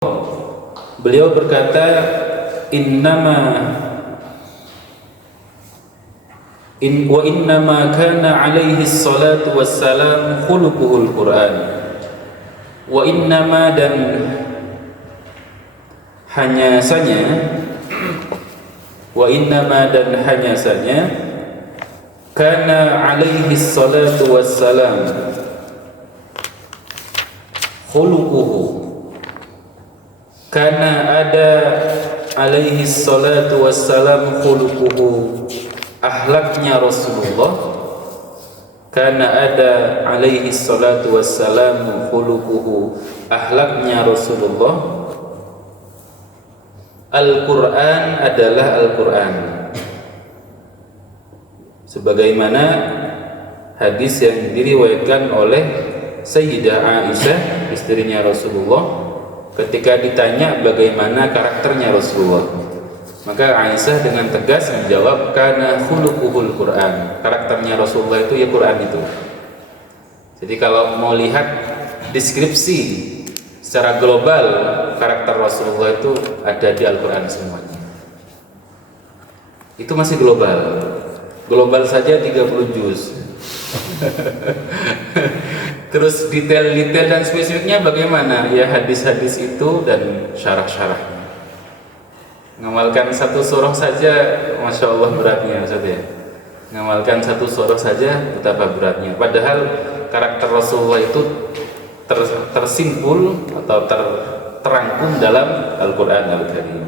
Beliau berkata, wa innama kana alaihi salatu wassalam khuluquhul Qur'an. Wa innama dan hanya saja kana alaihi salatu wassalam khuluquhu, karena ada alaihi salatu wassalam khuluquhu, akhlaknya Rasulullah, karena ada alaihi salatu wassalam khuluquhu, akhlaknya Rasulullah. Al-Quran adalah Al-Quran, sebagaimana hadis yang diriwayatkan oleh Sayyidah Aisyah, istrinya Rasulullah, ketika ditanya bagaimana karakternya Rasulullah, maka Aisyah dengan tegas menjawab, kana khuluquhul Quran, karakternya Rasulullah itu ya Quran itu. Jadi kalau mau lihat deskripsi secara global karakter Rasulullah itu ada di Al-Quran semuanya. Itu masih global. Global saja 30 juz. Terus detail-detail dan spesifiknya bagaimana? Ya hadis-hadis itu dan syarah-syarahnya. Ngamalkan satu surah saja, Masya Allah beratnya, Ustaz ya. Ngamalkan satu surah saja betapa beratnya. Padahal karakter Rasulullah itu tersimpul atau terangkum dalam Al-Quran Al-Karim.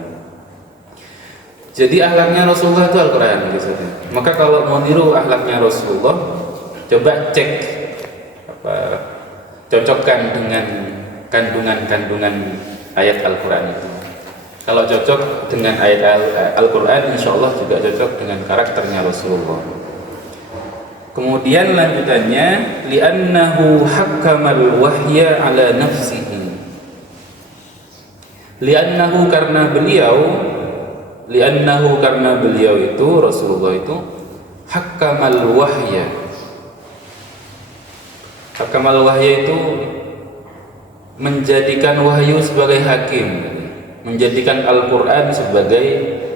Jadi akhlaknya Rasulullah itu Al-Quran gitu. Maka kalau mau niru akhlaknya Rasulullah, coba cek cocokkan dengan kandungan-kandungan ayat Al-Quran itu. Kalau cocok dengan ayat Al-Quran, insya Allah juga cocok dengan karakternya Rasulullah. Kemudian lanjutannya, li'annahu hakkamal wahya ala nafsihi. Li'annahu karena beliau itu, Rasulullah itu hakkamal wahya. Hakkamal wahya itu menjadikan wahyu sebagai hakim, menjadikan Al-Quran sebagai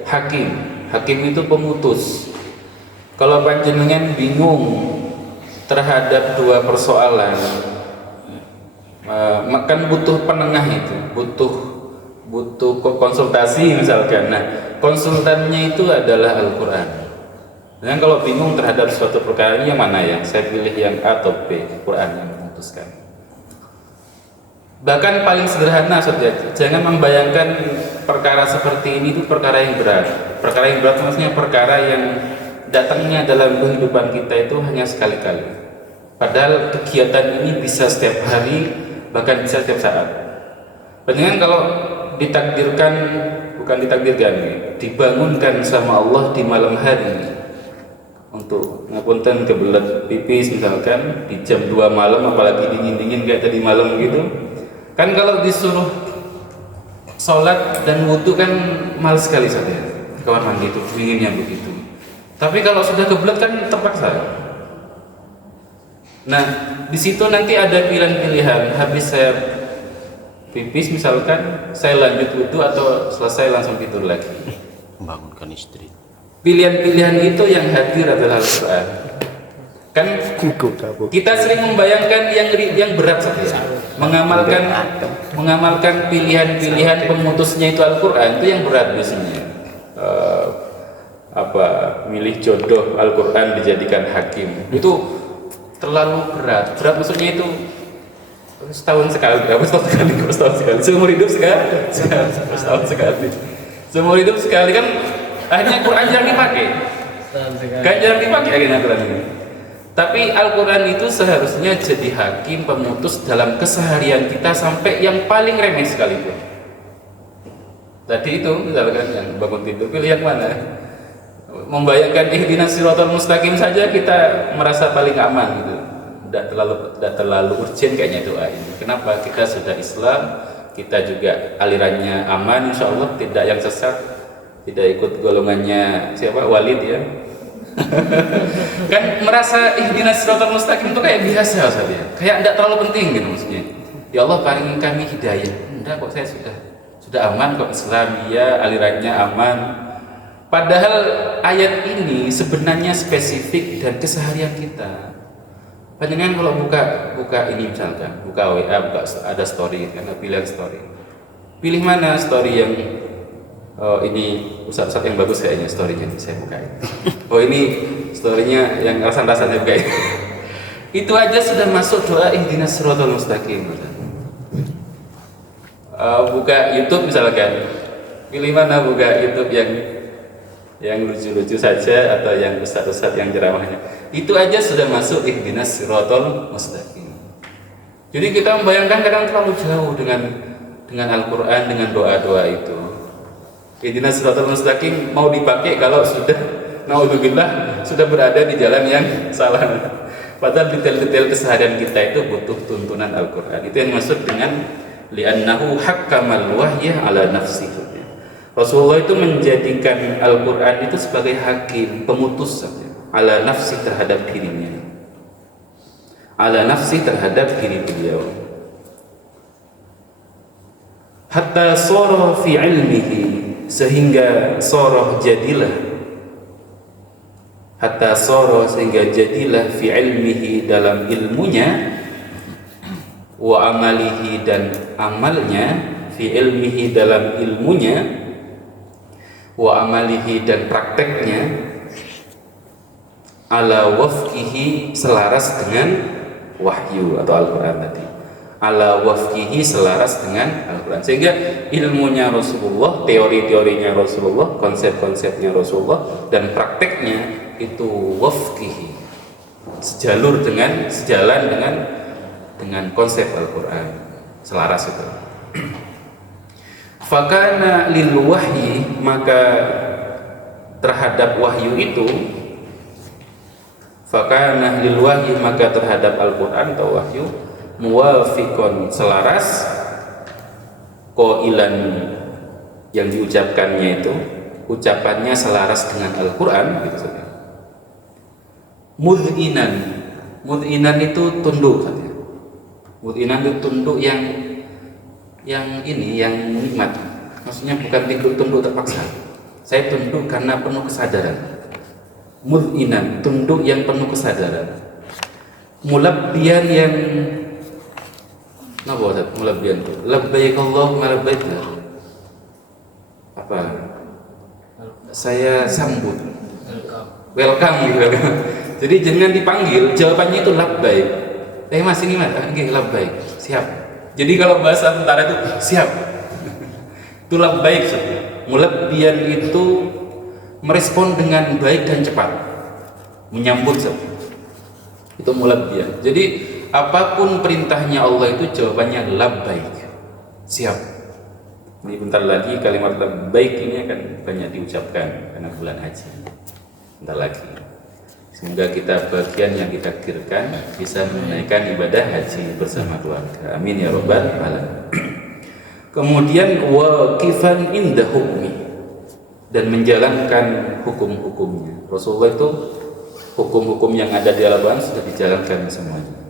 hakim. Hakim itu pemutus. Kalau panjenengan bingung terhadap dua persoalan, maka butuh penengah itu, butuh konsultasi misalkan. Nah, konsultannya itu adalah Al-Quran. Dan kalau bingung terhadap suatu perkara ini yang mana ya? Saya pilih yang A atau B, Quran yang memutuskan. Bahkan paling sederhana saja, jangan membayangkan perkara seperti ini itu perkara yang berat. Perkara yang berat maksudnya perkara yang datangnya dalam kehidupan kita itu hanya sekali-kali. Padahal kegiatan ini bisa setiap hari, bahkan bisa setiap saat. Panjenengan kalau dibangunkan sama Allah di malam hari untuk ngapunten kebelet pipis misalkan di jam 2 malam, apalagi dingin-dingin kayak tadi malam gitu. Kan kalau disuruh sholat dan wudhu kan malas sekali saja. Kamar mandi itu dinginnya begitu. Tapi kalau sudah kebelet kan terpaksa. Nah, di situ nanti ada pilihan-pilihan. Habis saya pipis misalkan, saya lanjut wudhu atau selesai langsung tidur lagi. Membangunkan istri. Pilihan-pilihan itu yang hadir adalah Al-Quran. Kan kita sering membayangkan yang berat saja. Mengamalkan pilihan-pilihan pemutusnya itu Al-Quran, itu yang berat biasanya. Milih jodoh Al-Quran dijadikan hakim itu terlalu berat maksudnya itu setahun sekali seumur hidup sekali kan akhirnya Quran jarang dipakai akhirnya Quran ini. Tapi Al-Quran itu seharusnya jadi hakim pemutus dalam keseharian kita sampai yang paling remeh sekalipun. Tadi itu misalkan yang bangun tidur pilih yang mana? Membayangkan ihdinas siratal mustaqim saja kita merasa paling aman gitu. Tidak terlalu urgent kayaknya doa ini. Kenapa? Kita sudah Islam, kita juga alirannya aman, insya Allah tidak yang sesat, tidak ikut golongannya siapa Walid ya. Kan merasa ihdinas siratal mustaqim itu kayak biasa saja, kayak tidak terlalu penting gitu maksudnya. Ya Allah paling kami hidayah, enggak kok, saya sudah aman kok Islam, ya alirannya aman. Padahal ayat ini sebenarnya spesifik dan keseharian kita. Panjenengan kalau buka ini misalkan, buka WA, buka ada story kan, pilih story. Pilih mana story yang ini ustaz yang bagus kayaknya storynya, saya bukain. Oh ini storynya yang rasan-rasan saya bukain. Itu aja sudah masuk doa ihdinas siratal mustaqim. Buka YouTube misalkan, pilih mana buka YouTube yang lucu-lucu saja atau yang ustaz-ustaz yang ceramahnya. Itu aja sudah masuk ihdinas siratal mustaqim. Jadi kita membayangkan kadang terlalu jauh dengan Al-Qur'an, dengan doa-doa itu. Ihdinas siratal mustaqim mau dipakai kalau sudah naudzubillah sudah berada di jalan yang salah. Padahal detail-detail keseharian kita itu butuh tuntunan Al-Qur'an. Itu yang maksud dengan li'annahu hakkamal wahya ala nafsihi. Rasulullah itu menjadikan Al-Quran itu sebagai hakim, pemutus saja, ala nafsi terhadap dirinya, ala nafsi terhadap diri beliau. Hatta soroh fi ilmihi, sehingga soroh jadilah, hatta soroh sehingga jadilah fi ilmihi dalam ilmunya, wa amalihi dan amalnya, fi ilmihi dalam ilmunya, wa amalihi dan prakteknya, ala wafkihi selaras dengan wahyu atau Al-Quran tadi, ala wafkihi selaras dengan Al-Quran, sehingga ilmunya Rasulullah, teori-teorinya Rasulullah, konsep-konsepnya Rasulullah dan prakteknya itu wafkihi, sejalan dengan konsep Al-Quran, selaras itu. Fakana lil wahyi, maka terhadap wahyu itu, fakana lil wahyi maka terhadap Al-Quran atau wahyu, muwafiqon selaras, qailan yang diucapkannya itu ucapannya selaras dengan Al-Quran gitu saja. Mud'inan itu tunduk saja. Mud'inan itu tunduk yang nikmat, maksudnya bukan tunduk terpaksa. Saya tunduk karena penuh kesadaran. Mud'inan, tunduk yang penuh kesadaran. Mulabbiyan yang mulabbiyan itu labbaik Allahumma labbaik. Apa? Saya sambut. Welcome. Jadi jangan dipanggil, jawabannya itu labbaik. Mas ini nggih labbaik. Siap. Jadi kalau bahasa tentara itu siap. Itu labbaik saja. Mulabbiyan itu merespon dengan baik dan cepat, menyambut saja. Itu mulabbiyan. Jadi apapun perintahnya Allah itu jawabannya labbaik, siap. Ini bentar lagi kalimat labbaik ini akan banyak diucapkan karena bulan haji. Bentar lagi. Semoga kita bagian yang ditakdirkan bisa menunaikan ibadah haji bersama keluarga. Amin ya rabbal alamin. Kemudian waqifan inda hukmi, dan menjalankan hukum-hukumnya. Rasulullah itu hukum-hukum yang ada di Al-Quran sudah dijalankan semuanya.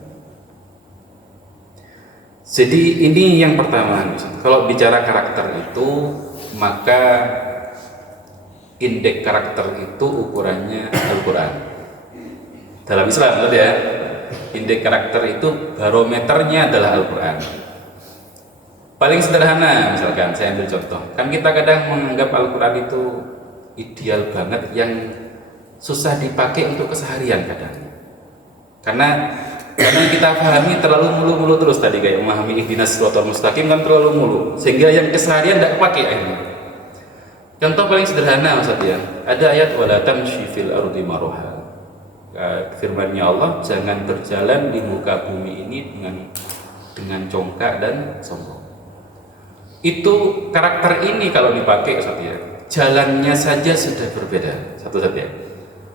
Jadi ini yang pertama. Kalau bicara karakter itu, maka indeks karakter itu ukurannya Al-Quran. Dalam Islam betul ya, indeks karakter itu barometernya adalah Al-Quran. Paling sederhana misalkan saya ambil contoh, kan kita kadang menganggap Al-Quran itu ideal banget, yang susah dipakai untuk keseharian kadang, karena kita pahami terlalu mulu-mulu terus tadi, kayak memahami ihdinas siratal mustaqim kan terlalu mulu, sehingga yang keseharian tidak pakai akhirnya. Contoh paling sederhana maksudnya, ada ayat wala tamshi fil ardi maroha. Firman-Nya Allah, jangan berjalan di muka bumi ini dengan congkak dan sombong. Itu karakter ini kalau dipakai saja, jalannya saja sudah berbeda satu saja.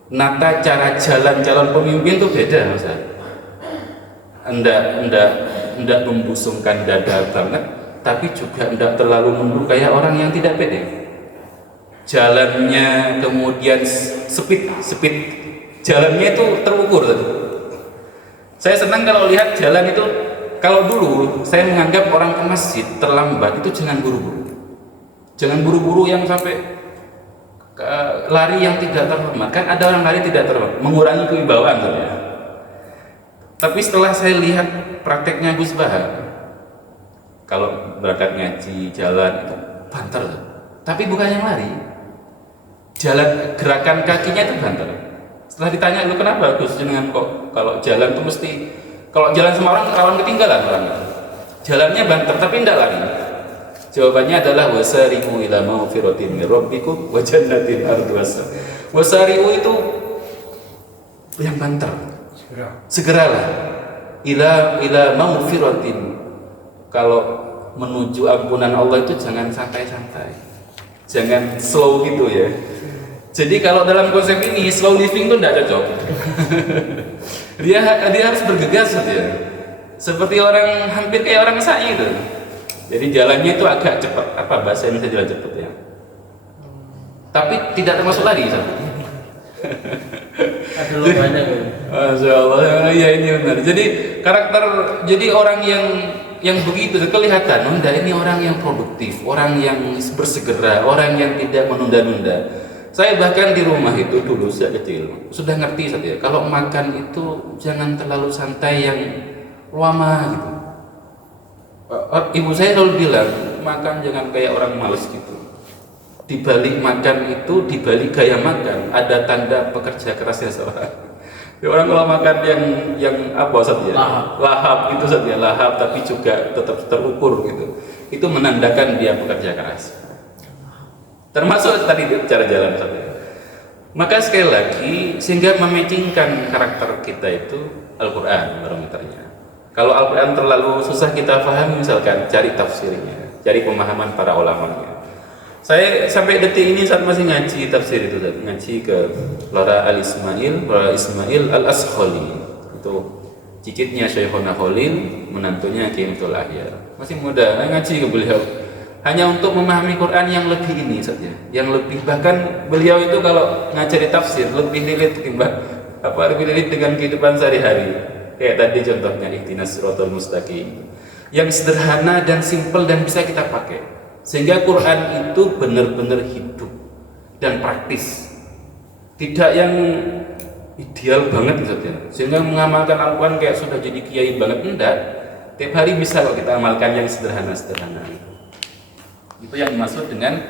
Nata cara jalan calon pemimpin itu beda, Mas. Enggak membusungkan dada banget, tapi juga enggak terlalu mundur kayak orang yang tidak pede. Jalannya kemudian speed jalannya itu terukur tadi. Saya senang kalau lihat jalan itu kalau dulu saya menganggap orang ke masjid terlambat itu jangan buru-buru. Jangan buru-buru yang sampai lari yang tidak terhormat. Kan ada orang lari tidak terhormat, mengurangi kewibawaan ya. Tapi setelah saya lihat prakteknya Gus Bahar, kalau berangkat ngaji jalan itu banter, tapi bukan yang lari, jalan gerakan kakinya itu banter. Setelah ditanya, lu kenapa Gus jenengan kok kalau jalan tuh mesti, kalau jalan sama orang rawan ketinggalan orang itu, jalannya banter tapi tidak lari. Jawabannya adalah wasari'u ila maghfiratin min rabbikum wa jannatin arduha. Wasari'u itu yang banter. Segeralah ila maghfiratin. Kalau menuju ampunan Allah itu jangan santai-santai. Jangan slow gitu ya. Jadi kalau dalam konsep ini slow living itu tidak cocok. dia harus bergegas gitu ya. Seperti orang hampir kayak orang sa'i itu. Jadi jalannya itu agak cepat, apa bahasa Indonesia jalan cepat ya. Tapi tidak termasuk lari, Ada banyak ya. Masya Allah, ya ini benar. Jadi karakter, jadi orang yang begitu kelihatan, ini orang yang produktif, orang yang bersegera, orang yang tidak menunda-nunda. Saya bahkan di rumah itu dulu sejak kecil sudah ngerti saja. Kalau makan itu jangan terlalu santai yang lama gitu. Ibu saya selalu bilang, makan jangan kayak orang malas gitu. Di balik makan itu, di balik gaya makan, ada tanda pekerja kerasnya seorang. Ya, orang kalau makan yang apa saja, lahap itu saja, lahap tapi juga tetap terukur gitu. Itu menandakan dia pekerja keras. Termasuk tadi cara jalan saja. Maka sekali lagi, sehingga mematchingkan karakter kita itu Al-Quran barometernya. Kalau Al-Quran terlalu susah kita pahami, misalkan cari tafsirnya, cari pemahaman para ulamanya. Saya sampai detik ini saat masih ngaji tafsir itu, ngaji ke Lora Ismail Al-Askholi, itu cicitnya Syekhona Khalil, menantunya Kiai Mtul Ahyar. Masih muda, ngaji ke beliau hanya untuk memahami Quran yang lebih ini saja, yang lebih, bahkan beliau itu kalau ngajari tafsir lebih relate dengan kehidupan sehari-hari. Kayak tadi contohnya ihdinas siratal mustaqim, yang sederhana dan simpel dan bisa kita pakai, sehingga Quran itu benar-benar hidup dan praktis, tidak yang ideal banget saja, sehingga mengamalkan Al-Quran kayak sudah jadi kiai banget. Enggak, tiap hari bisa kok kita amalkan yang sederhana-sederhana. Itu yang dimaksud dengan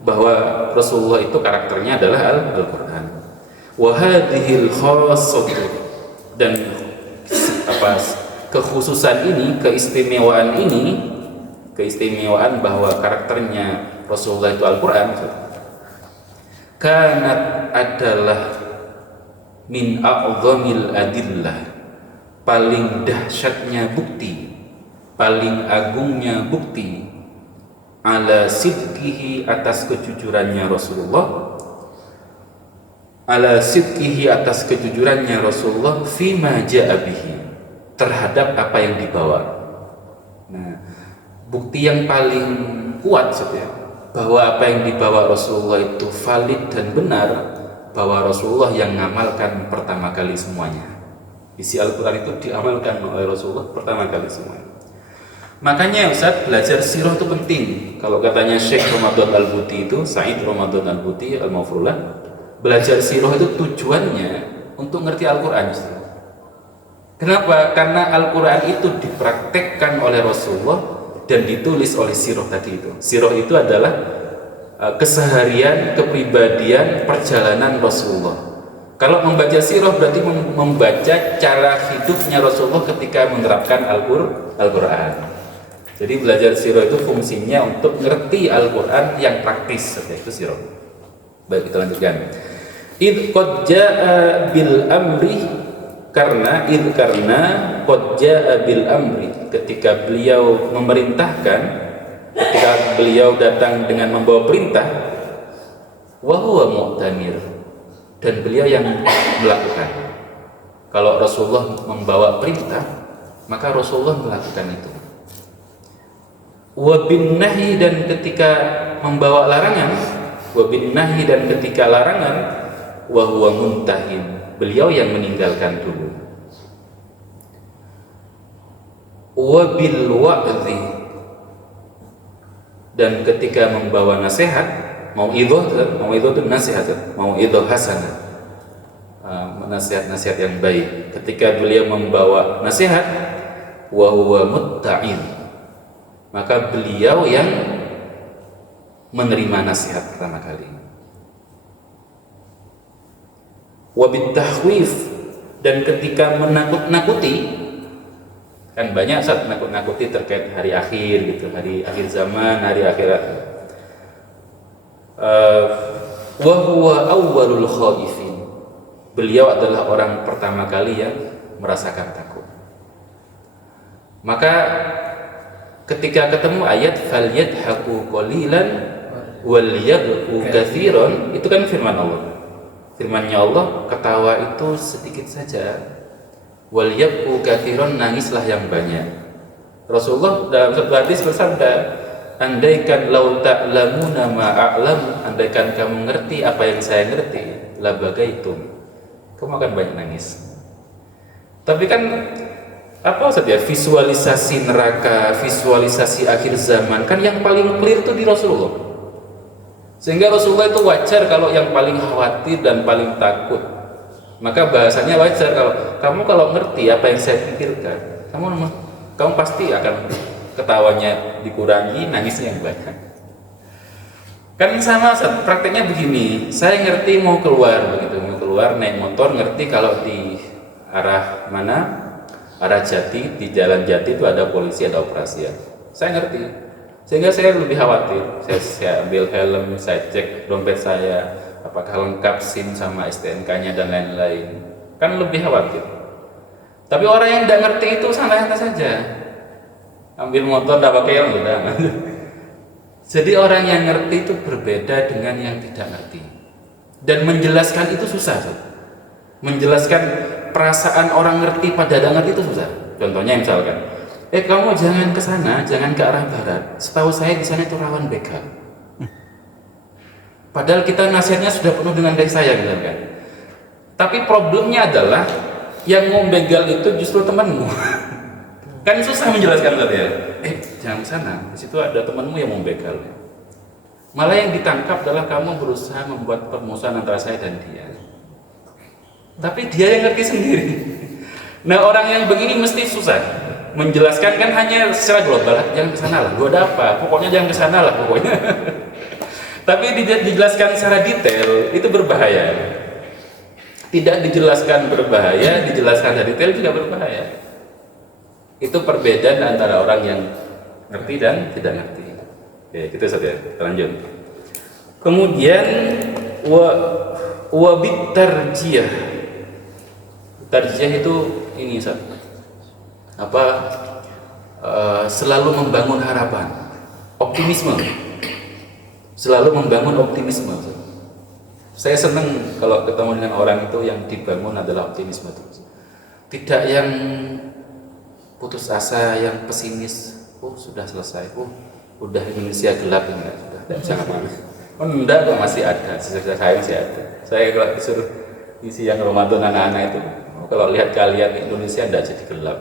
bahwa Rasulullah itu karakternya adalah Al-Quran. Wa hadhil khassatu, dan kekhususan ini, keistimewaan bahwa karakternya Rasulullah itu Al-Quran, kanat adalah min a'zamil adillah, paling dahsyatnya bukti, paling agungnya bukti, ala sidqihi, atas kejujurannya Rasulullah, ala sidqihi, atas kejujurannya Rasulullah, fima ja'a bihi, terhadap apa yang dibawa. Nah, bukti yang paling kuat saja bahwa apa yang dibawa Rasulullah itu valid dan benar, bahwa Rasulullah yang mengamalkan pertama kali semuanya. Isi Al-Quran itu diamalkan oleh Rasulullah pertama kali semuanya. Makanya Ustaz, belajar sirah itu penting. Kalau katanya Syekh Ramadan Al-Buti itu, Said Ramadan Al-Buti Al-Mawfrulah, belajar sirah itu tujuannya untuk ngerti Al-Quran. Kenapa? Karena Al-Quran itu dipraktekkan oleh Rasulullah dan ditulis oleh sirah tadi itu. Sirah itu adalah keseharian, kepribadian, perjalanan Rasulullah. Kalau membaca sirah berarti membaca cara hidupnya Rasulullah ketika menerapkan Al-Quran. Jadi belajar sirah itu fungsinya untuk ngerti Al-Quran yang praktis, itu sirah. Baik, kita lanjutkan. Id qad jaa bil amri, karena qad jaa bil amri, ketika beliau memerintahkan, ketika beliau datang dengan membawa perintah, wa huwa mu'tamir, dan beliau yang melakukan. Kalau Rasulullah membawa perintah, maka Rasulullah melakukan itu. Wa bin nahi, dan ketika membawa larangan, wa bin nahi, dan ketika larangan, wa huwa muntahin, beliau yang meninggalkan dulu. wa bil wa'dhi, dan ketika membawa nasihat, mau'idhah itu nasihat, mau'idhah hasanah, nasihat-nasihat yang baik. Ketika beliau membawa nasihat, wa huwa mutta'in, maka beliau yang menerima nasihat pertama kali. Wa bitahwif, dan ketika menakut-nakuti, kan banyak saat nakut-nakuti terkait hari akhir gitu, hari akhir zaman, hari akhirat. Wa huwa awwalul khaifin, beliau adalah orang pertama kali yang merasakan takut. Maka ketika ketemu ayat falyadhaku qalilan wal yabku katsiran, itu kan firman Allah. Firman-Nya Allah, ketawa itu sedikit saja, wal yabku katsiran, nangislah yang banyak. Rasulullah dalam sebuah hadis bersabda, andaikan lau ta'lamuna ma a'lam, andaikan kamu ngerti apa yang saya ngerti, la bagaitum, kamu akan banyak nangis. Tapi kan apa saja visualisasi neraka, visualisasi akhir zaman, kan yang paling clear itu di Rasulullah. Sehingga Rasulullah itu wajar kalau yang paling khawatir dan paling takut. Maka bahasanya wajar kalau ngerti apa yang saya pikirkan, kamu pasti akan ketawanya dikurangi, nangisnya yang banyak. Kan sama prakteknya begini, saya ngerti mau keluar naik motor, ngerti kalau di arah mana, arah Jati, di jalan Jati itu ada polisi, ada operasi. Saya ngerti, sehingga saya lebih khawatir. Saya ambil helm, saya cek dompet saya apakah lengkap SIM sama STNK-nya dan lain-lain, kan lebih khawatir. Tapi orang yang tidak ngerti itu santai-santai saja, ambil motor tidak pakai helm sudah. Jadi orang yang ngerti itu berbeda dengan yang tidak ngerti, dan menjelaskan itu susah. Menjelaskan perasaan orang ngerti pada tidak ngerti itu susah. Contohnya misalkan, kamu jangan ke sana, jangan ke arah barat, setahu saya di sana itu rawan begal. Padahal kita nasihatnya sudah penuh dengan kasih sayang, kan? Tapi problemnya adalah yang mau begal itu justru temanmu. Kan susah menjelaskan tadi ya. Jangan ke sana, di situ ada temanmu yang mau begal. Malah yang ditangkap adalah kamu berusaha membuat permusuhan antara saya dan dia. Tapi dia yang ngerti sendiri. Nah, orang yang begini mesti susah menjelaskan, kan hanya secara global, jangan ke sana lah, gua ada apa? Pokoknya jangan ke sana lah pokoknya. Tapi dijelaskan secara detail itu berbahaya. Tidak dijelaskan berbahaya, dijelaskan secara detail juga berbahaya. Itu perbedaan antara orang yang ngerti dan tidak ngerti. Oke, gitu saja. Lanjut. Kemudian wa bitarjiyah. Tarjiyah itu ini selalu membangun harapan, optimisme. Selalu membangun optimisme. Saya senang kalau ketemu dengan orang itu yang dibangun adalah optimisme terus. Tidak yang putus asa, yang pesimis. Sudah selesai. Udah Indonesia gelap, enggak, sudah tidak bisa ngapain. Enggak, kok masih ada. Sisa saya masih ada. Saya kalau disuruh isi yang Ramadan anak-anak itu, kalau lihat kalian Indonesia tidak jadi gelap.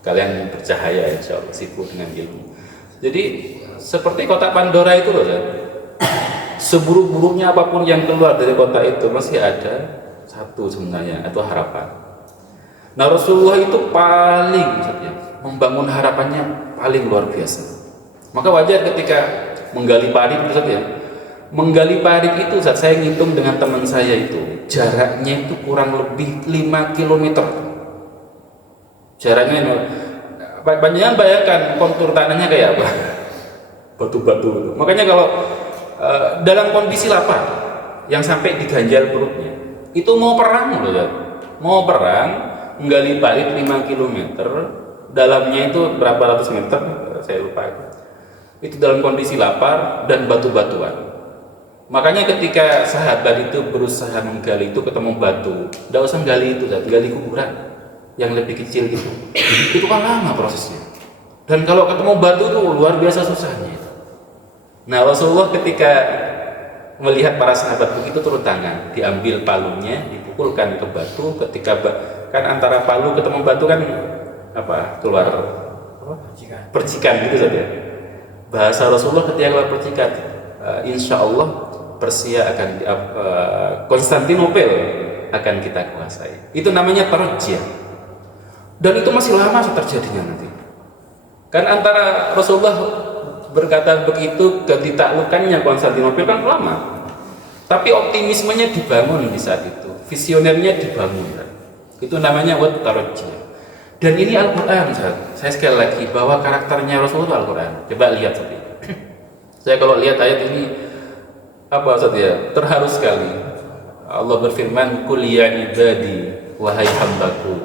Kalian bercahaya, insya Allah, sibuk dengan ilmu. Jadi seperti kotak Pandora itu loh, seburuk-buruknya apapun yang keluar dari kotak itu masih ada satu sebenarnya, atau harapan. Nah, Rasulullah itu paling membangun harapannya paling luar biasa. Maka wajar ketika menggali parit menggali parit itu saya ngitung dengan teman saya itu jaraknya itu kurang lebih 5 km. Jaraknya banyak, bayangkan kontur tanahnya kayak apa, batu-batu. Makanya kalau dalam kondisi lapar yang sampai diganjal perutnya, itu mau perang menggali parit 5 km, dalamnya itu berapa ratus meter saya lupa itu dalam kondisi lapar dan batu-batuan. Makanya ketika sahabat itu berusaha menggali itu ketemu batu, tidak usah gali itu, gali kuburan yang lebih kecil gitu. Itu kan lama prosesnya. Dan kalau ketemu batu itu luar biasa susahnya. Nah, Rasulullah ketika melihat para sahabat begitu turun tangan, diambil palunya, dipukulkan ke batu. Ketika kan antara palu ketemu batu kan keluar percikan gitu saja. Bahasa Rasulullah ketika percikan, insya Allah Persia akan Konstantinopel akan kita kuasai. Itu namanya tarjiyah. Dan itu masih lama terjadinya nanti. Kan antara Rasulullah berkata begitu ke ditaklukannya Konstantinopel kan lama. Tapi optimismenya dibangun di saat itu, visionernya dibangun. Itu namanya wat tarjiyah. Dan ini Al-Quran, saya sekali lagi bahwa karakternya Rasulullah Al-Quran. Coba lihat saja. Saya kalau lihat ayat ini apa saja terharu sekali. Allah berfirman, "Qul ya ibadi, wahai hambaku,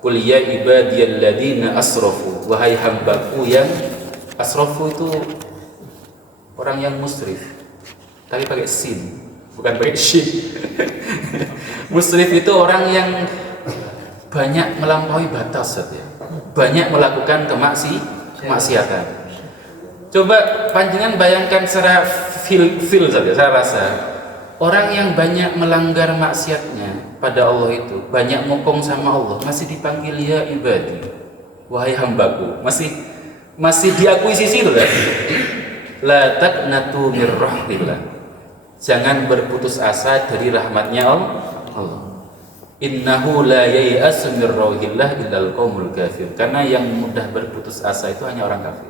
qul ya ibadiyalladzina asrafu, wahai hambaku yang asrafu itu orang yang musrif, tapi pakai sin, bukan pakai shin." Musrif itu orang yang banyak melampaui batas saja, banyak melakukan kemaksiatan. Coba panjenengan bayangkan secara feel saja, saya rasa orang yang banyak melanggar maksiatnya pada Allah itu, banyak ngomong sama Allah, masih dipanggil ya ibadi, wahai hambaku, masih diakuisisi itu kan? La taqnatu mir rahmatillah. Jangan berputus asa dari rahmatnya Allah. Innahu la yai'asu mir rauhillah illal qaumul kafir. Karena yang mudah berputus asa itu hanya orang kafir.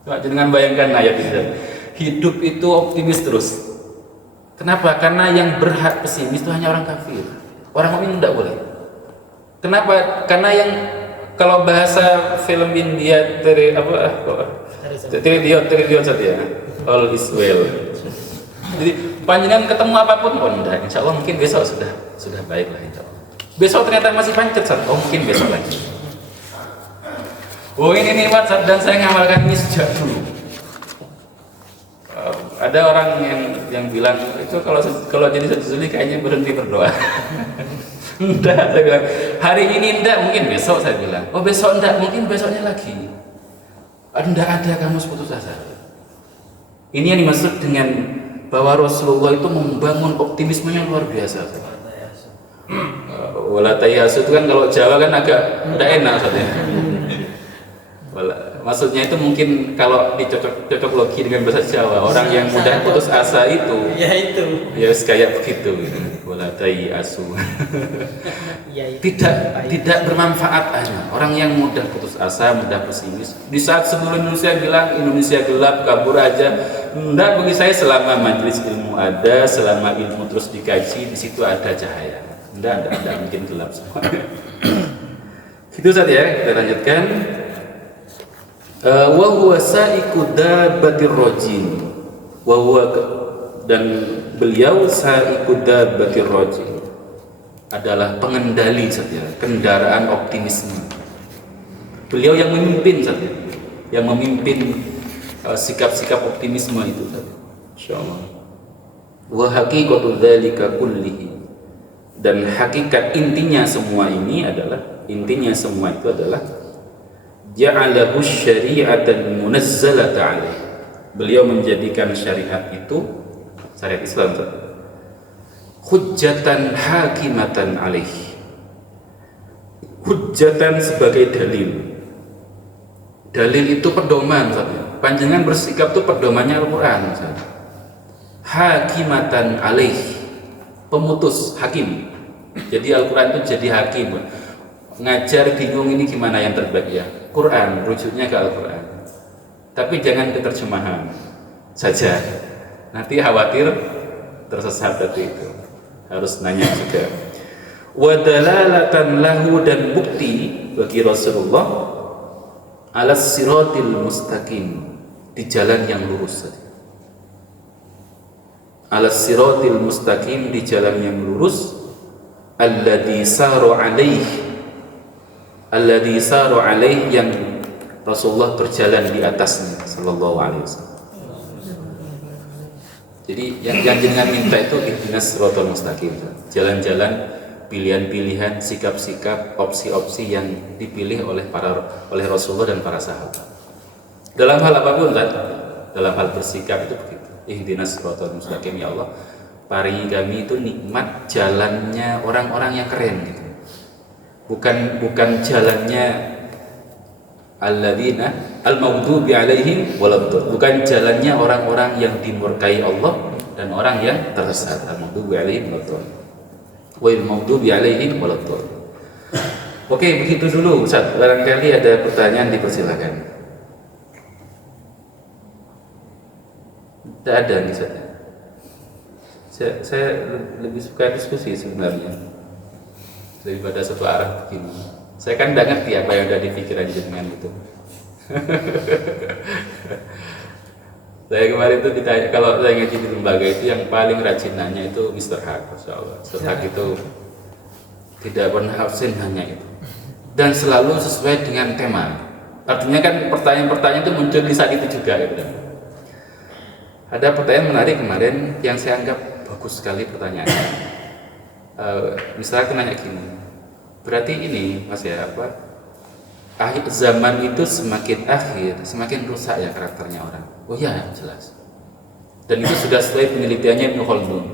Coba jangan bayangkan ayat ini. Hidup itu optimis terus. Kenapa? Karena yang berhak pesimis itu hanya orang kafir. Orang mukmin tidak boleh. Kenapa? Karena yang kalau bahasa film India triliun saja. All is well. Jadi panjenengan ketemu apapun, oh enggak, insya Allah mungkin besok sudah baik lah insya Allah. Besok ternyata masih pancet, oh mungkin besok lagi. Oh ini nikmat dan saya ngamalkan ini sejak dulu. Ada orang yang bilang itu kalau jadi sejuli kayaknya berhenti berdoa. Enggak, saya bilang hari ini enggak, mungkin besok, saya bilang. Oh besok enggak, mungkin besoknya lagi. Enggak ada kamu putus asa. Ini yang dimaksud dengan bahwa Rasulullah itu membangun optimismenya luar biasa. Wala tayasu itu kan kalau Jawa kan agak tidak enak saja. Maksudnya itu mungkin kalau dicocok logi dengan bahasa Jawa, orang yang mudah putus asa itu ya kayak begitu gitu. Wala tayasu. Tidak bermanfaat hanya orang yang mudah putus asa, mudah pesimis. Di saat seluruh Indonesia bilang Indonesia gelap, kabur aja. Enggak, bagi saya selama majelis ilmu ada, selama ilmu terus dikaji, di situ ada cahaya. Enggak mungkin gelap semua. Itu saja ya, kita lanjutkan. Wa huwa sa'iqu dabbatir rajim. Wa huwa dan beliau sa'iqu dabbatir rajim adalah pengendali saja kendaraan optimisme. Beliau yang memimpin saja, yang memimpin sikap-sikap optimisme itu saja. Insyaallah. Wa haqiqatu dzalika kullihi. Dan hakikat intinya semua itu adalah ja'alahu syari'atan munazzalata alaih. Beliau menjadikan syariat itu, syariat Islam, hujjatan hakimatan alaih. Hujjatan sebagai dalil. Dalil itu pedoman saja. Panjenengan bersikap itu pedomannya Al-Quran. Hakimatan alaih, pemutus, hakim. Jadi Al-Quran itu jadi hakim. Ngajar bingung ini gimana yang terbaik ya? Quran, rujuknya ke Al-Quran. Tapi jangan keterjemahan saja. Nanti khawatir tersesat tadi itu. Harus nanya juga. Wa dalalatan lahu, dan bukti bagi Rasulullah alas siratil mustaqim, di jalan yang lurus saja. Alas siratil mustaqim, di jalan yang lurus. Alladzi saru alaih, yang Rasulullah berjalan di atasnya sallallahu alaihi wasallam. Jadi yang jenengan minta itu ihdinas siratal mustaqim, jalan-jalan, pilihan-pilihan, sikap-sikap, opsi-opsi yang dipilih oleh Rasulullah dan para sahabat. Dalam hal apapun kan? Dalam hal bersikap itu begitu. Ihdinas siratal mustaqim, ya Allah, paringi kami itu nikmat jalannya orang-orang yang keren gitu. bukan jalannya alladzina al-maghdubi alaihim waladdallin, bukan jalannya orang-orang yang dimurkai Allah dan orang yang tersesat. Al-maghdubi alaihim waladdallin, wal maghdubi alaihim waladdallin. Oke, begitu dulu Ustaz. Barangkali ada pertanyaan, dipersilakan. Tidak ada nih Ustaz. Saya lebih suka diskusi sebenarnya daripada satu arah begini. Saya kan tidak ngerti apa yang ada di pikiran jenengan itu. Saya kemarin itu ditanya, kalau saya ngaji di lembaga itu yang paling rajin nanya itu Mr. Haq, Masya Allah. Mr. Haq itu tidak pernah absen hanya itu, dan selalu sesuai dengan tema. Artinya kan pertanyaan-pertanyaan itu muncul di saat itu juga gitu. Ada pertanyaan menarik kemarin yang saya anggap bagus sekali pertanyaannya. Misalnya aku nanya gini, berarti ini Mas ya, akhir zaman itu semakin akhir semakin rusak ya karakternya orang. Oh ya, jelas. Dan itu sudah sesuai penelitiannya Ibnu Khaldun,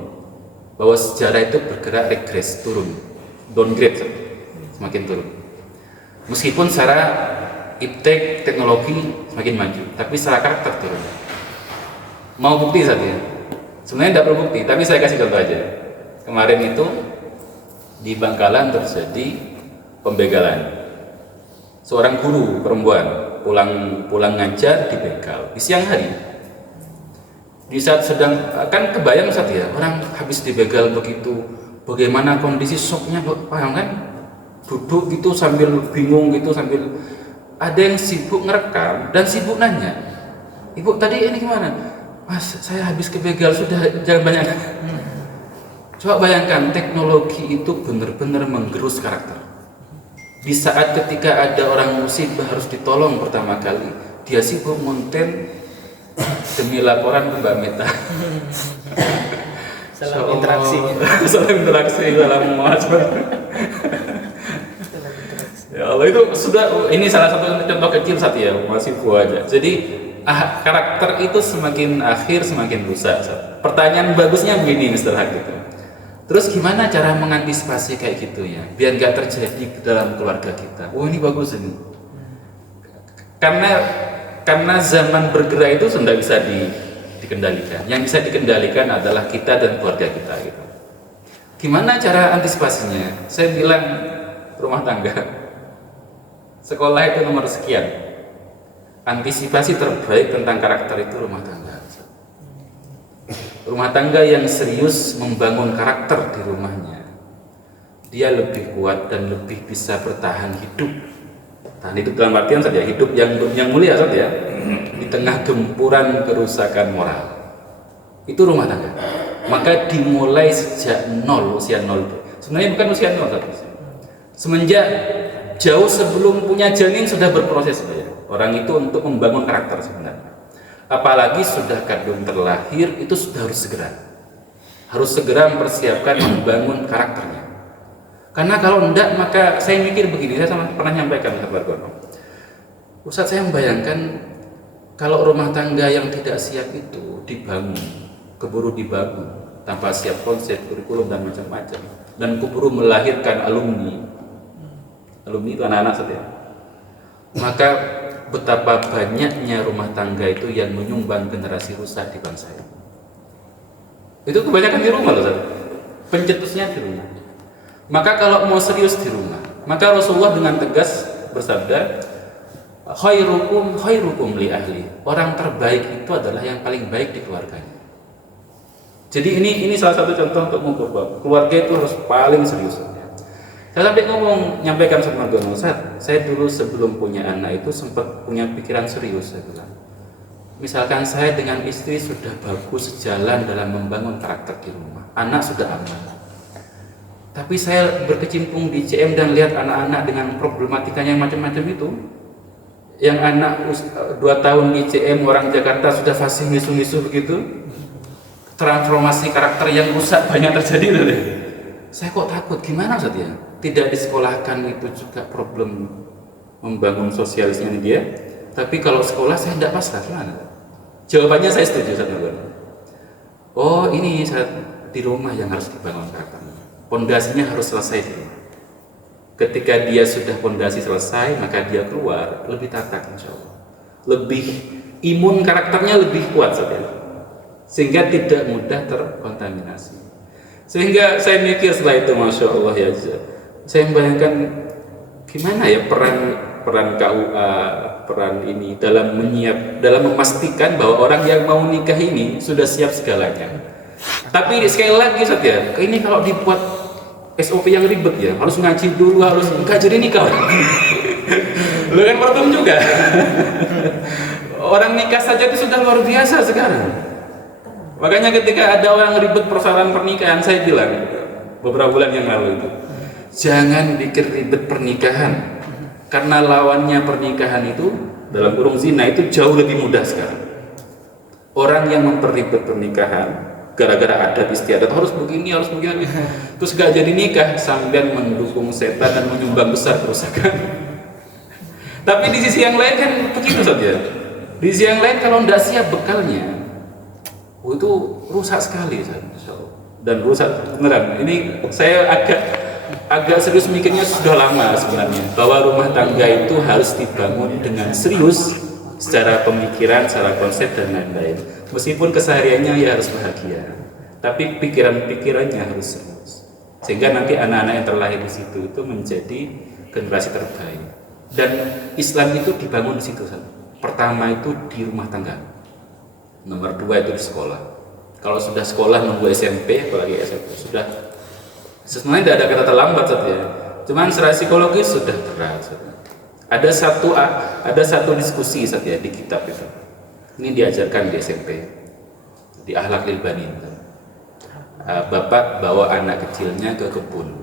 bahwa sejarah itu bergerak regres, turun, downgrade, semakin turun. Meskipun secara iptek teknologi semakin maju, tapi secara karakter turun. Mau bukti saja? Sebenarnya tidak perlu bukti, tapi saya kasih contoh aja. Kemarin itu di Bangkalan terjadi pembegalan. Seorang guru perempuan pulang ngajar dibegal di siang hari. Di saat sedang, kan kebayang Ustaz ya, orang habis dibegal begitu, bagaimana kondisi shocknya, paham kan? Duduk gitu sambil bingung gitu, sambil ada yang sibuk ngerekam dan sibuk nanya, "Ibu tadi ini gimana?" "Mas, saya habis kebegal, sudah jangan banyak." Coba bayangkan, teknologi itu benar-benar menggerus karakter. Di saat ketika ada orang musibah harus ditolong pertama kali, dia sibuk konten demi laporan ke Mbak Meta. Salam interaksi. Salam interaksi, salam muhasabah. Ya Allah, itu sudah, ini salah satu contoh kecil saat ya, masih buah aja. Jadi karakter itu semakin akhir semakin rusak. Pertanyaan bagusnya begini Mr. Haq gitu. Terus gimana cara mengantisipasi kayak gitu ya, biar nggak terjadi ke dalam keluarga kita? Oh ini bagus ini. Karena zaman bergerak itu sudah bisa dikendalikan. Yang bisa dikendalikan adalah kita dan keluarga kita gitu. Gimana cara antisipasinya? Saya bilang rumah tangga, sekolah itu nomor sekian. Antisipasi terbaik tentang karakter itu rumah tangga. Rumah tangga yang serius membangun karakter di rumahnya, dia lebih kuat dan lebih bisa bertahan hidup. Tahan hidup dalam artian saja hidup yang mulia saja, di tengah gempuran kerusakan moral. Itu rumah tangga. Maka dimulai sejak nol, usia nol. Sebenarnya bukan usia nol, tapi semenjak jauh sebelum punya janin sudah berproses saja. Orang itu untuk membangun karakter sebenarnya. Apalagi sudah kandung terlahir, itu sudah harus segera mempersiapkan membangun karakternya. Karena kalau enggak, maka saya mikir begini, saya pernah nyampaikan ke Pak Gono, Ustaz, saya membayangkan kalau rumah tangga yang tidak siap itu dibangun, keburu dibangun tanpa siap konsep, kurikulum dan macam-macam, dan keburu melahirkan alumni itu anak-anak saja, maka betapa banyaknya rumah tangga itu yang menyumbang generasi rusak di bangsa ini. Itu kebanyakan di rumah loh, pencetusnya di rumah. Maka kalau mau serius di rumah, maka Rasulullah dengan tegas bersabda, khairukum li ahli. Orang terbaik itu adalah yang paling baik di keluarganya. Jadi ini salah satu contoh untuk mengukur bahwa keluarga itu harus paling serius. Saya sampai nyampaikan sama Gono, saya dulu sebelum punya anak itu sempat punya pikiran serius, saya bilang. Misalkan saya dengan istri sudah bagus sejalan dalam membangun karakter di rumah, anak sudah aman. Tapi saya berkecimpung di CM dan lihat anak-anak dengan problematikanya yang macam-macam itu. Yang anak 2 tahun di CM orang Jakarta sudah fasih misu-misu begitu. Transformasi karakter yang rusak banyak terjadi loh deh. Saya kok takut, gimana Ustaz ya? Tidak disekolahkan itu juga problem membangun sosialisnya dia. Tapi kalau sekolah saya tidak pasrah, gimana? Jawabannya saya setuju Ustaz. Oh ini saat di rumah yang harus dibangun karakternya. Pondasinya harus selesai di rumah. Ketika dia sudah pondasi selesai, maka dia keluar lebih tatak, insya Allah. Lebih imun, karakternya lebih kuat saja, sehingga tidak mudah terkontaminasi. Sehingga saya mikir setelah itu, masya Allah ya, saya membayangkan gimana ya peran KUA, peran ini dalam memastikan bahwa orang yang mau nikah ini sudah siap segalanya. Tapi sekali lagi saja, ini kalau dibuat SOP yang ribet ya, harus ngaji dulu, harus enggak jadi nikah. Lu kan pertum juga. Orang nikah saja itu sudah luar biasa sekarang. Makanya ketika ada orang ribet persoalan pernikahan, saya bilang beberapa bulan yang lalu itu, jangan bikin ribet pernikahan, karena lawannya pernikahan itu dalam kurung zina itu jauh lebih mudah sekarang. Orang yang memperribet pernikahan gara-gara adat istiadat harus begini, terus gak jadi nikah sambil mendukung setan dan menyumbang besar kerusakan. Tapi di sisi yang lain kan begitu saja. Di sisi yang lain kalau tidak siap bekalnya, itu rusak sekali, dan rusak beneran. Ini saya agak serius mikirnya sudah lama sebenarnya, bahwa rumah tangga itu harus dibangun dengan serius secara pemikiran, secara konsep dan lain-lain. Meskipun kesehariannya ya harus bahagia, tapi pikiran-pikirannya harus serius, sehingga nanti anak-anak yang terlahir di situ itu menjadi generasi terbaik. Dan Islam itu dibangun di situ. Pertama itu di rumah tangga, nomor 2 itu di sekolah. Kalau sudah sekolah nunggu SMP, apalagi SMP, sudah sebenarnya tidak ada kata terlambat saja. Cuman secara psikologis sudah berat. Ada satu diskusi saja di kitab itu. Ini diajarkan di SMP, di Akhlak Lil Banin. Bapak bawa anak kecilnya ke kebun.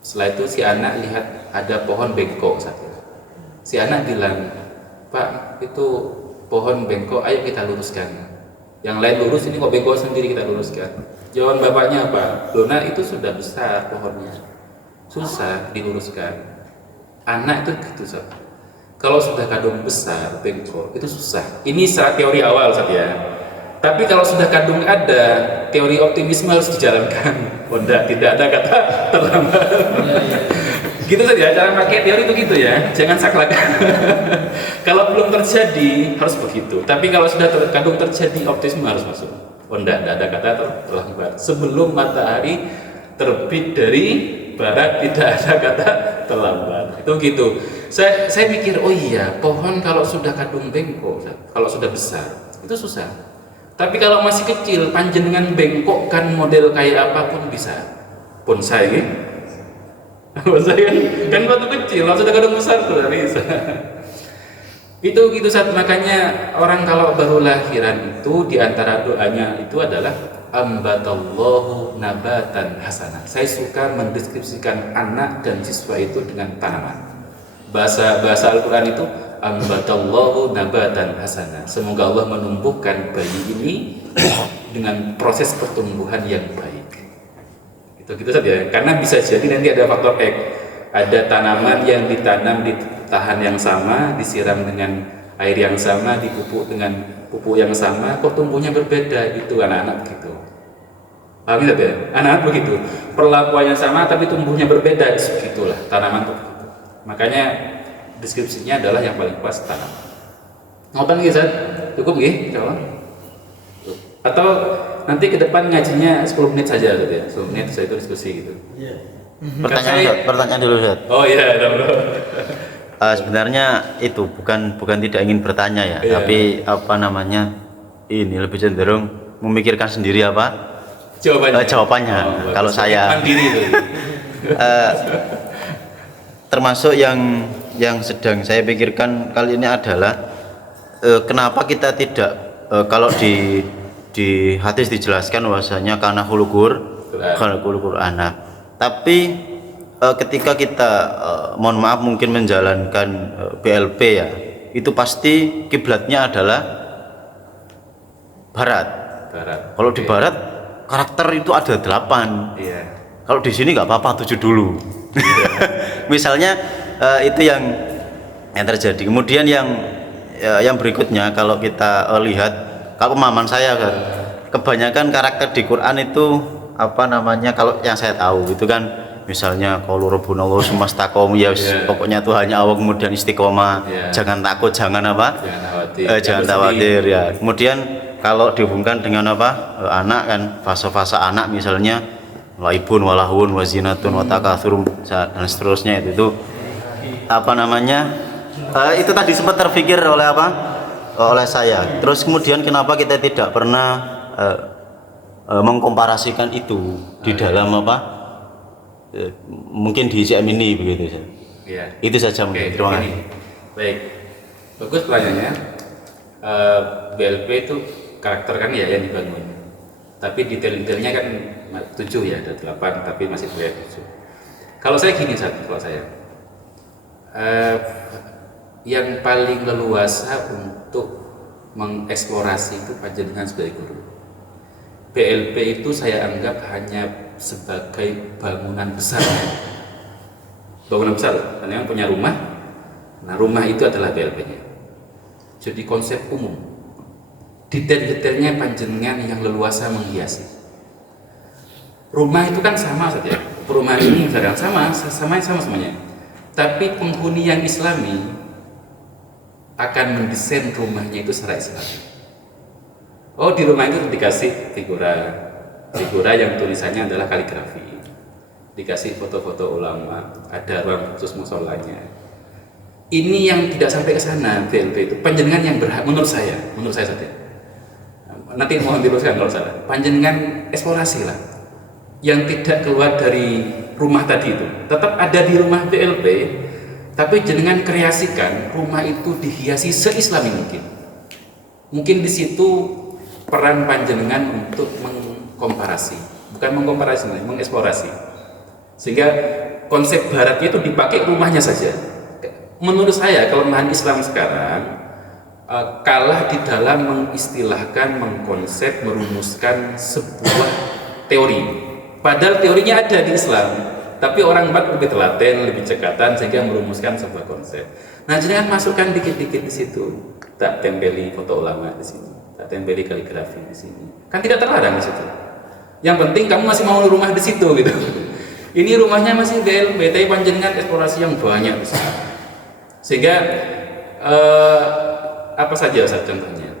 Setelah itu si anak lihat ada pohon bengkok satu. Si anak bilang, "Pak, itu pohon bengkok, ayo kita luruskan. Yang lain lurus, ini kok bengkok sendiri, kita luruskan." Jawaban bapaknya apa? "Lona, itu sudah besar pohonnya, susah diluruskan." Anak itu gitu saja. Kalau sudah kadung besar bengkok itu susah. Ini secara teori awal saja. Tapi kalau sudah kadung ada, teori optimisme harus dijalankan. Oh tidak ada kata terlambat. Gitu saja, cara pakai teori begitu ya. Jangan saklek. Kalau belum terjadi harus begitu. Tapi kalau sudah kadung terjadi, optimisme harus masuk. Oh tidak ada kata terlambat. Sebelum matahari terbit dari barat tidak ada kata terlambat. Itu gitu. Saya mikir, oh iya, pohon kalau sudah kadung bengkok, kalau sudah besar itu susah. Tapi kalau masih kecil, panjenengan bengkok kan model kayak apapun bisa. Bonsai, bonsai kan batu kecil, kalau sudah kadung besar tuh bisa. Itu gitu saat. Makanya orang kalau baru lahiran itu diantara doanya itu adalah ambatallahu nabatan hasanah. Saya suka mendeskripsikan anak dan siswa itu dengan tanaman. Bahasa Al-Quran itu ambatallahu nabatan hasanah. Semoga Allah menumbuhkan bayi ini dengan proses pertumbuhan yang baik. Gitu saja. Karena bisa jadi nanti ada faktor X. Ada tanaman yang ditanam di tahan yang sama, disiram dengan air yang sama, dipupuk dengan pupuk yang sama, kok tumbuhnya berbeda. Itu anak-anak begitu. Paham tidak ya? Anak-anak begitu. Perlakuannya sama tapi tumbuhnya berbeda. Begitulah tanaman begitu. Makanya deskripsinya adalah yang paling pas tanam. Ngoten nggih, Ustaz? Cukup nggih, insyaallah. Atau nanti ke depan ngajinya 10 menit saja gitu ya. 10 menit saya itu diskusi gitu. Iya. Pertanyaan dulu, Ustaz. Oh iya, dulu. Sebenarnya itu bukan tidak ingin bertanya ya, tapi ini lebih cenderung memikirkan sendiri jawabannya. Kalau saya mandiri itu. Termasuk yang sedang saya pikirkan kali ini adalah kenapa kita tidak kalau di hadis dijelaskan bahwasanya karena hulukur anak, tapi ketika kita mohon maaf mungkin menjalankan BLP ya, itu pasti kiblatnya adalah barat. Kalau di barat karakter itu ada 8. Kalau di sini nggak apa-apa 7 dulu. Misalnya itu yang terjadi. Kemudian yang berikutnya kalau kita lihat, kalau pemahaman saya kan kebanyakan karakter di Quran itu kalau yang saya tahu itu kan misalnya qaulu rabbuna Allahu tsumastaqamu ya pokoknya Tuhannya Allah kemudian istiqomah, jangan takut, jangan apa? Jangan khawatir ya. Kemudian kalau dihubungkan dengan apa? Anak kan, fase-fase anak misalnya laibun walahun wazinatun watakatsur dan seterusnya itu apa namanya? Itu tadi sempat terpikir oleh apa? Oleh saya. Terus kemudian kenapa kita tidak pernah mengkomparasikan itu di dalam apa? Mungkin di ICM ini begitu saja. Ya. Itu saja mungkin. Terima kasih. Baik, bagus pertanyaannya. BLP itu karakter kan ya yang dibangun. Tapi detail-detailnya kan 7 ya, ada 8 tapi masih boleh 7. Kalau saya gini kalau saya yang paling leluasa untuk mengeksplorasi itu panjenengan sebagai guru. BLP itu saya anggap hanya sebagai bangunan besar. Bangunan besar, panjenengan punya rumah. Nah, rumah itu adalah BLP-nya. Jadi konsep umum. Detail-detailnya panjenengan yang leluasa menghiasi. Rumah itu kan sama saja. Perumahan ini misalkan sama semuanya. Tapi penghuni yang Islami akan mendesain rumahnya itu secara Islami. Oh, di rumah itu dikasih figura yang tulisannya adalah kaligrafi, dikasih foto-foto ulama, ada ruang khusus musolanya. Ini yang tidak sampai ke sana BLP itu panjenengan yang berhak, menurut saya saja. Nanti mohon diluruskan kalau salah. Panjenengan eksplorasi lah, yang tidak keluar dari rumah tadi itu, tetap ada di rumah BLP, tapi jenengan kreasikan rumah itu dihiasi seislami mungkin. Mungkin di situ peran panjenengan untuk mengkomparasi, bukan mengkomparasi, mengeksplorasi, sehingga konsep baratnya itu dipakai rumahnya saja. Menurut saya kelemahan Islam sekarang kalah di dalam mengistilahkan, mengkonsep, merumuskan sebuah teori, padahal teorinya ada di Islam, tapi orang lebih telaten, lebih cekatan sehingga merumuskan sebuah konsep. Nah, jangan masukkan dikit-dikit di situ, tak tempeli foto ulama di sini, tak tempeli kaligrafi di sini, kan tidak terlarang di situ. Yang penting kamu masih mau rumah di situ gitu. Ini rumahnya masih BLP, tapi panjenengan eksplorasi yang banyak di sana. Sehingga apa saja contohnya?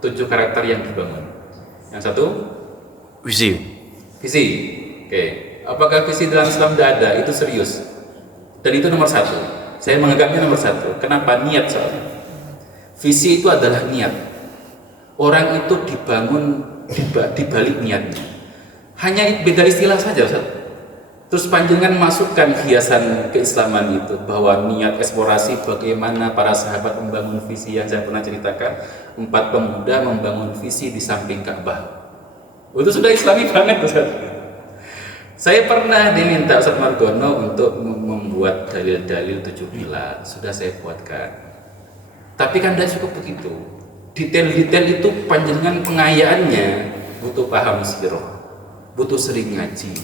7 karakter yang dibangun. Yang satu, Visi. Oke. Apakah visi dalam Islam tidak ada? Itu serius. Dan itu nomor 1. Saya menganggapnya nomor 1. Kenapa? Niat soalnya. Visi itu adalah niat. Orang itu dibangun di balik niatnya. Hanya beda istilah saja, Ustaz. Terus panjenengan masukkan hiasan keislaman itu, bahwa niat eksplorasi bagaimana para sahabat membangun visi yang saya pernah ceritakan, 4 pemuda membangun visi di samping Ka'bah. Itu sudah Islami banget, Ustaz. Saya pernah diminta Ustaz Margono untuk membuat dalil-dalil 7 pilar, sudah saya buatkan. Tapi kan tidak cukup begitu. Detail-detail itu panjenengan pengayaannya butuh paham sirah, butuh sering ngaji,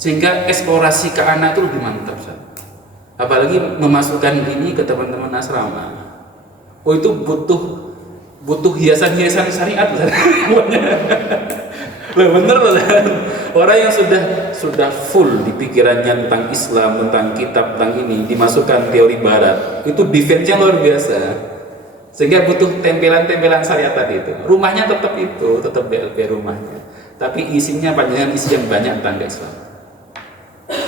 sehingga eksplorasi ke anak itu lebih mantap, Ustaz. Apalagi memasukkan ini ke teman-teman asrama. Oh, itu butuh hiasan-hiasan syariat, Ustaz. Loh, bener loh. Orang yang sudah full di pikirannya tentang Islam, tentang kitab, tentang ini, dimasukkan teori barat, itu defense-nya luar biasa. Sehingga butuh tempelan-tempelan syariat tadi itu. Rumahnya tetap itu, tetap BLP rumahnya. Tapi isinya panjangan isi yang banyak tentang Islam.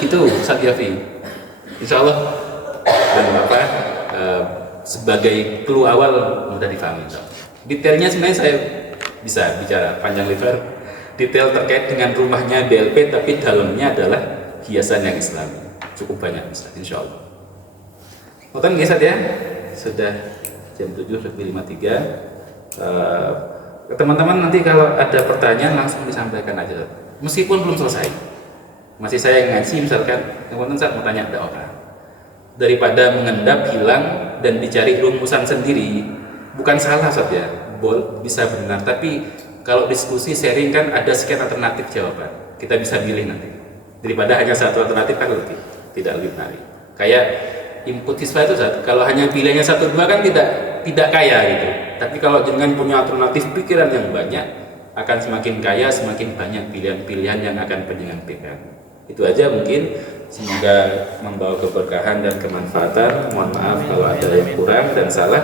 Itu Ustaz Yafi. Insya Allah dan Bapak sebagai clue awal mudah difahami. Detailnya sebenarnya saya bisa bicara panjang lebar. Detail terkait dengan rumahnya BLP, tapi dalamnya adalah hiasan yang Islami. Cukup banyak, Ustaz, insya Allah. Nonton ya, ya? Sudah jam 7:53. Teman-teman nanti kalau ada pertanyaan langsung disampaikan aja, meskipun belum selesai. Masih saya yang ngaji, misalkan teman-teman saat mau tanya ada orang, daripada mengendap, hilang, dan dicari rumusan sendiri, bukan salah saja, bisa benar, tapi kalau diskusi sharing kan ada sekian alternatif jawaban, kita bisa pilih nanti, daripada hanya satu alternatif kan tidak lebih menarik. Kayak input siswa itu, kalau hanya pilihannya 1-2 kan tidak kaya gitu, tapi kalau dengan punya alternatif pikiran yang banyak, akan semakin kaya, semakin banyak pilihan-pilihan yang akan panjenengan pegang. Itu aja mungkin, semoga membawa keberkahan dan kemanfaatan. Mohon maaf kalau ada yang kurang dan salah.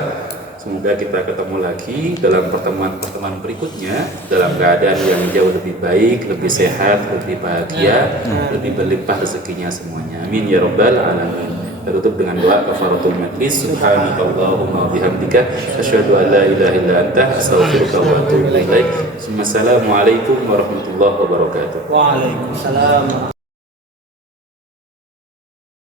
Semoga kita ketemu lagi dalam pertemuan-pertemuan berikutnya dalam keadaan yang jauh lebih baik, lebih sehat, lebih bahagia, lebih berlimpah rezekinya semuanya. Amin ya rabbal alamin. Kita tutup dengan doa kafaratul majlis. Subhanakallahumma bihamdika asyhadu an la ilaha illa anta astaghfiruka wa atubu ilaik. Assalamualaikum warahmatullahi wabarakatuh. Waalaikumsalam.